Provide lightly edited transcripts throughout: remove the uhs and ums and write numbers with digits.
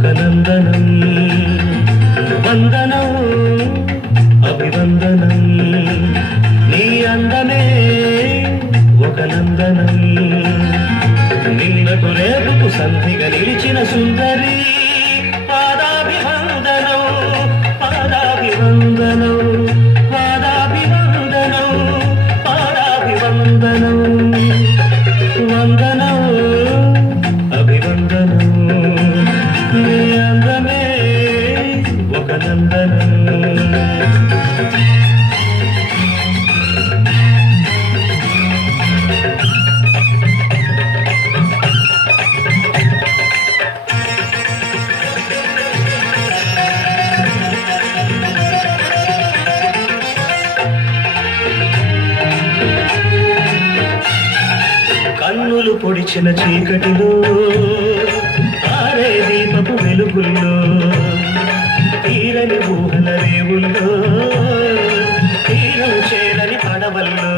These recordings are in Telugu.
ఒక నందనం వందనం అభివందనం నీ అందమే ఒక నందనం నిన్నకు రేపుకు సంధిగా నిలిచిన సుందరి పాదాభివందనం పాదాభివందనం పాదాభివందనం పాదాభివందనం వందనం అభివందనం నీ అందమే ఒక నందనం కన్నులు పొడిచిన చీకటిలో ఆరే దీపపు వెలుగుల్లో తీరని ఊహల రేవుల్లో తీరం చేరని పడవల్లో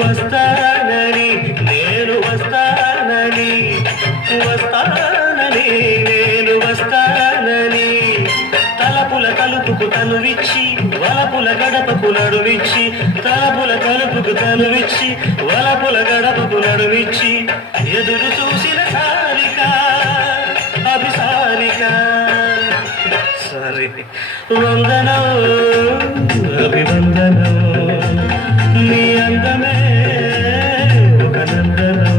వస్తానని నేను వస్తానని వస్తానని నేను వస్తానని తలపుల తలుపుకు తనువిచ్చి వలపుల గడపకు నడువిచ్చి తలపుల తలుపుకు తనువిచ్చి వలపుల గడపకు నడువిచ్చి ఎదురు చూసిన సారిక అభిసారిక సరే వందనం అభివందనం నీ అందమే ఒక నందనం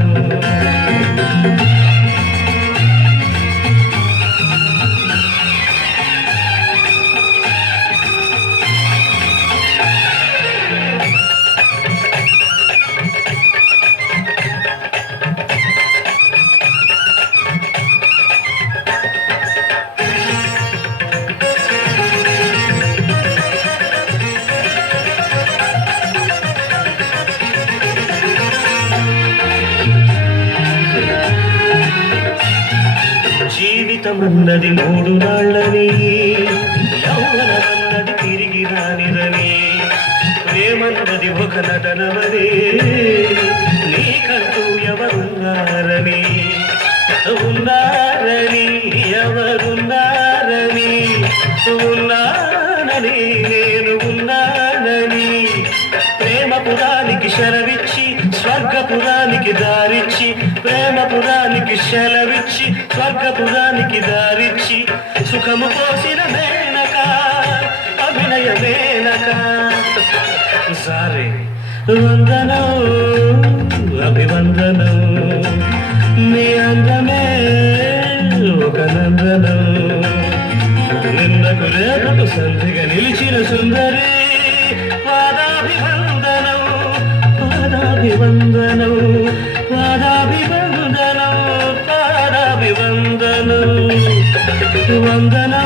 జీవితమన్నది మూడు నాళ్ళని యౌవనమన్నది తిరిగి రానిదని ప్రేమన్నది ఒక నటనమని నీకంటూ ఎవరున్నారని ఉన్నారని ఎవరున్నారని ఉన్నానని నేను ఉన్నానని ప్రేమపురానికి శరవిచ్చి స్వర్గపురానికి దారిచ్చి ప్రేమపురానికి శలవిచ్చి స్వర్గపురానికి దారిచ్చి సుఖము పోసిన మేనక అభినయ మేనక సారే వందనం అభివందనం నీ అందమే ఒక నందనం నిన్నకు రేపకు సంధిగా నిలిచిన సుందరి పాదాభివందనం పాదాభివందనం పాదాభివందనం పాదాభివందనం వందనం